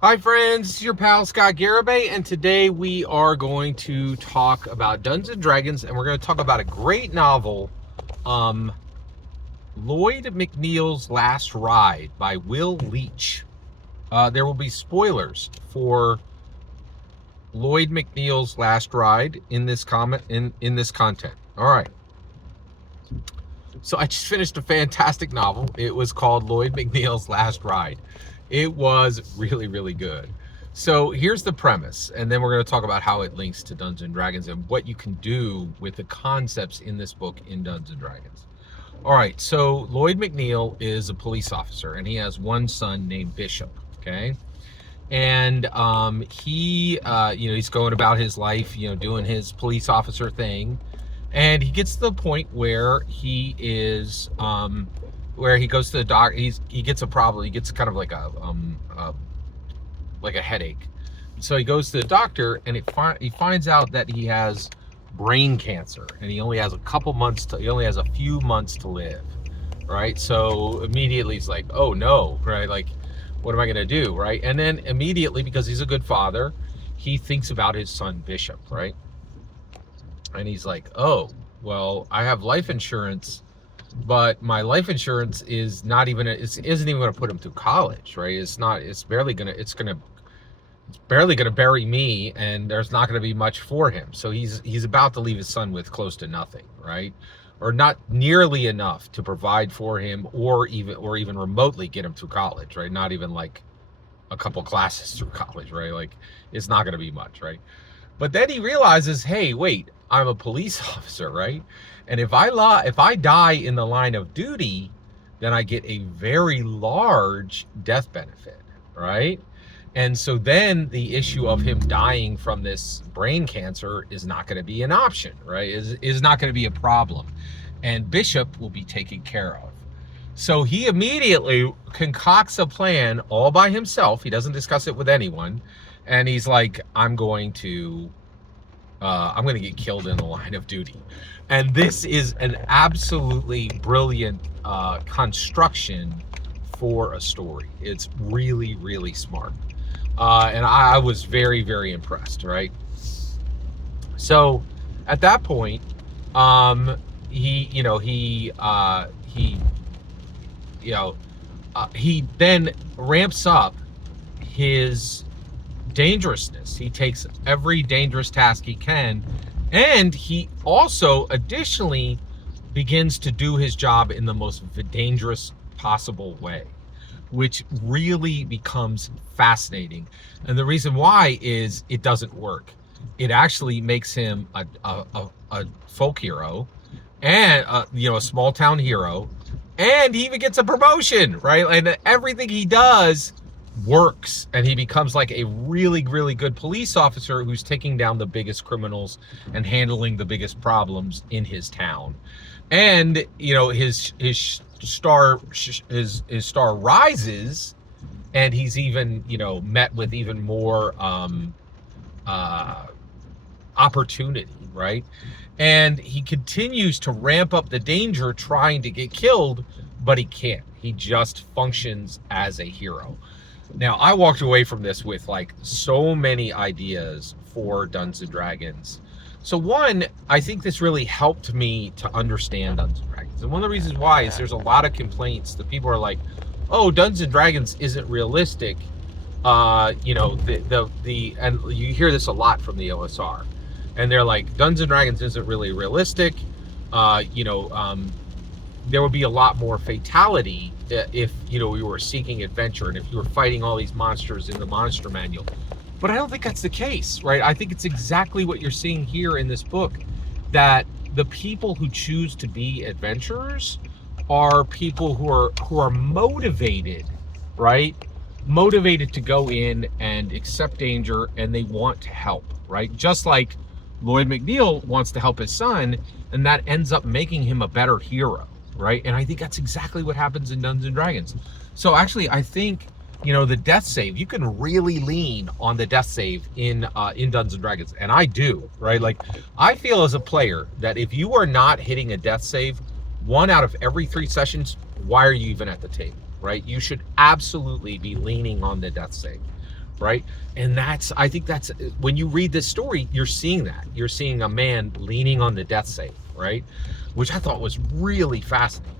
Hi friends, this is your pal Scott Garibay, and today we are going to talk about Dungeons and Dragons, and we're going to talk about a great novel, um, Lloyd McNeils' Last Ride by Will Leitch. There will be spoilers for Lloyd McNeils' Last Ride in this comment in this content. All right. So I just finished a fantastic novel. It was called Lloyd McNeils' Last Ride. It was really, really good. So here's the premise, and then we're going to talk about how it links to Dungeons and Dragons and what you can do with the concepts in this book in Dungeons and Dragons. All right, so Lloyd McNeil is a police officer, and he has one son named Bishop. Okay, and he's going about his life, doing his police officer thing, and he gets to the point where he is where he goes to the doc. He gets a problem. He gets kind of like a headache. So he goes to the doctor, and he finds out that he has brain cancer, and he only has a few months to live. Right? So immediately he's like, "Oh no!" Right? Like, what am I gonna do? Right? And then immediately, because he's a good father, he thinks about his son Bishop. Right? And he's like, "Oh, well, I have life insurance, but my life insurance is not even isn't even going to put him through college, right? It's barely going to bury me, and there's not going to be much for him. So he's about to leave his son with close to nothing, right? Or not nearly enough to provide for him, or even remotely get him through college, right? Not even like a couple classes through college, right? Like, it's not going to be much, right? But then he realizes, hey, wait, I'm a police officer, right? And if I die in the line of duty, then I get a very large death benefit, right? And so then the issue of him dying from this brain cancer is not going to be an option, right? Is not going to be a problem. And Bishop will be taken care of. So he immediately concocts a plan all by himself. He doesn't discuss it with anyone. And he's like, I'm going to get killed in the line of duty. And this is an absolutely brilliant construction for a story. It's really, really smart. And I was very, very impressed, right? So at that point, he then ramps up his dangerousness. He takes every dangerous task he can, and he also additionally begins to do his job in the most dangerous possible way, which really becomes fascinating. And the reason why is it doesn't work. It actually makes him a folk hero, and a small town hero, and he even gets a promotion, right? And everything he does works, and he becomes like a really, really good police officer who's taking down the biggest criminals and handling the biggest problems in his town. And his star rises, and he's even met with even more opportunity, right? And he continues to ramp up the danger trying to get killed, but he can't. He just functions as a hero. Now, I walked away from this with like so many ideas for Dungeons and Dragons. So one, I think this really helped me to understand Dungeons and Dragons. And one of the reasons why is there's a lot of complaints that people are like, "Oh, Dungeons and Dragons isn't realistic." And you hear this a lot from the OSR, and they're like, "Dungeons and Dragons isn't really realistic." There would be a lot more fatality if we were seeking adventure and if you were fighting all these monsters in the monster manual. But I don't think that's the case, right? I think it's exactly what you're seeing here in this book, that the people who choose to be adventurers are people who are motivated, right? Motivated to go in and accept danger, and they want to help, right? Just like Lloyd McNeil wants to help his son, and that ends up making him a better hero, right? And I think that's exactly what happens in Dungeons and Dragons. So actually, I think the death save, you can really lean on the death save in Dungeons and Dragons, and I do, right? Like, I feel as a player that if you are not hitting a death save 1 out of every 3 sessions, why are you even at the table, right? You should absolutely be leaning on the death save, right? And I think that's, when you read this story, you're seeing that. You're seeing a man leaning on the death save, right? Which I thought was really fascinating.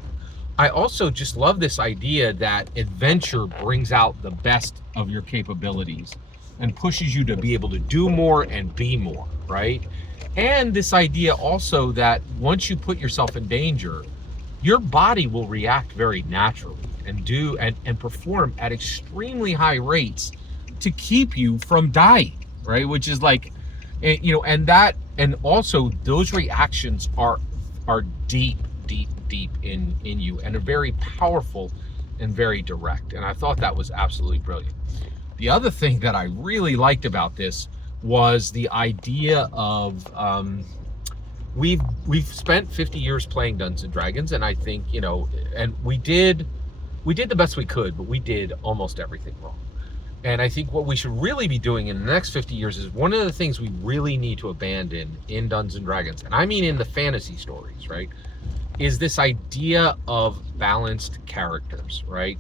I also just love this idea that adventure brings out the best of your capabilities and pushes you to be able to do more and be more, right? And this idea also that once you put yourself in danger, your body will react very naturally and and perform at extremely high rates to keep you from dying, right? Which is like, you know, and also those reactions are deep in you, and are very powerful and very direct. And I thought that was absolutely brilliant. The other thing that I really liked about this was the idea of we've spent 50 years playing Dungeons and Dragons, and I think, you know, and we did the best we could, but we did almost everything wrong. And I think what we should really be doing in the next 50 years is one of the things we really need to abandon in Dungeons and Dragons, and I mean in the fantasy stories, right, is this idea of balanced characters, right?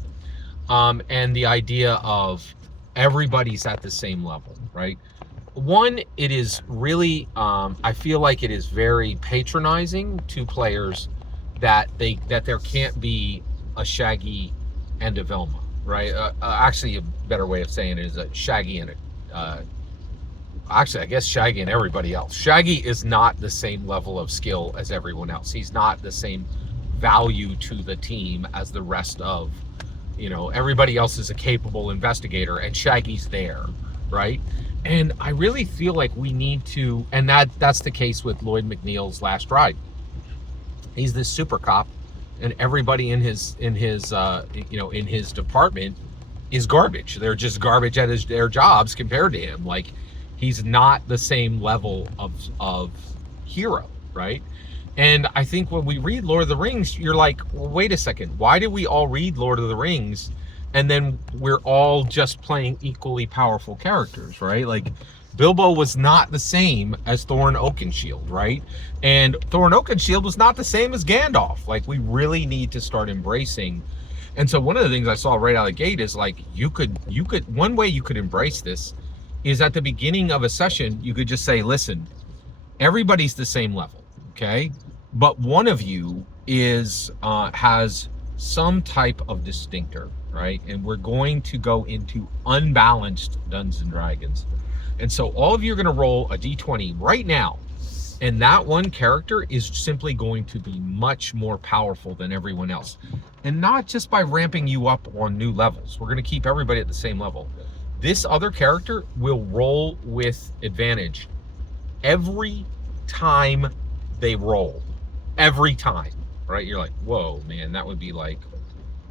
And the idea of everybody's at the same level, right? One, it is really, I feel like it is very patronizing to players that there can't be a Shaggy and a Velma, right? Actually, a better way of saying it is a Shaggy and a, actually, I guess Shaggy and everybody else. Shaggy is not the same level of skill as everyone else. He's not the same value to the team as the rest of, you know, everybody else is a capable investigator and Shaggy's there, right? And I really feel like we need to, and that's the case with Lloyd McNeils' Last Ride. He's this super cop, and everybody in his you know, in his department is garbage. They're just garbage at their jobs compared to him. Like, he's not the same level of hero, right? And I think when we read Lord of the Rings, you're like, well, wait a second, why did we all read Lord of the Rings and then we're all just playing equally powerful characters, right? Like, Bilbo was not the same as Thorin Oakenshield, right? And Thorin Oakenshield was not the same as Gandalf. Like, we really need to start embracing. And so one of the things I saw right out of the gate is like, you could one way you could embrace this is at the beginning of a session, you could just say, listen, everybody's the same level, okay? But one of you is has some type of distinctor, right? And we're going to go into unbalanced Dungeons and Dragons. And so all of you are going to roll a d20 right now. And that one character is simply going to be much more powerful than everyone else. And not just by ramping you up on new levels. We're going to keep everybody at the same level. This other character will roll with advantage every time they roll. Every time, right? You're like, whoa, man, that would be like,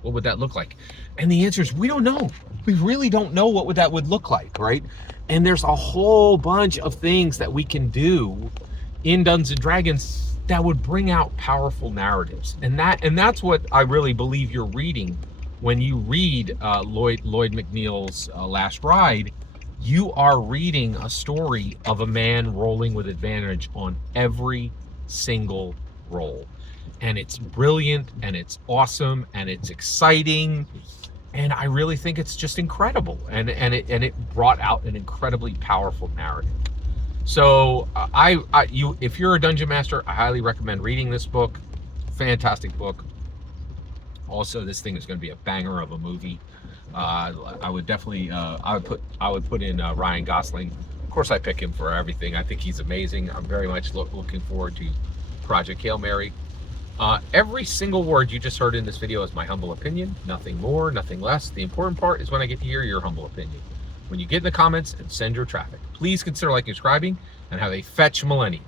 what would that look like? And the answer is, we don't know. We really don't know what that would look like, right? And there's a whole bunch of things that we can do in Dungeons and Dragons that would bring out powerful narratives. And that's what I really believe you're reading when you read Lloyd McNeils' Last Ride. You are reading a story of a man rolling with advantage on every single roll. And it's brilliant, and it's awesome, and it's exciting, and I really think it's just incredible, and it brought out an incredibly powerful narrative. So if you're a dungeon master, I highly recommend reading this book. Fantastic book. Also, this thing is going to be a banger of a movie. I would definitely I would put in Ryan Gosling. Of course, I pick him for everything. I think he's amazing. I'm very much looking forward to Project Hail Mary. Every single word you just heard in this video is my humble opinion, nothing more, nothing less. The important part is when I get to hear your humble opinion. When you get in the comments and send your traffic, please consider liking and subscribing, and have a fetch millennium.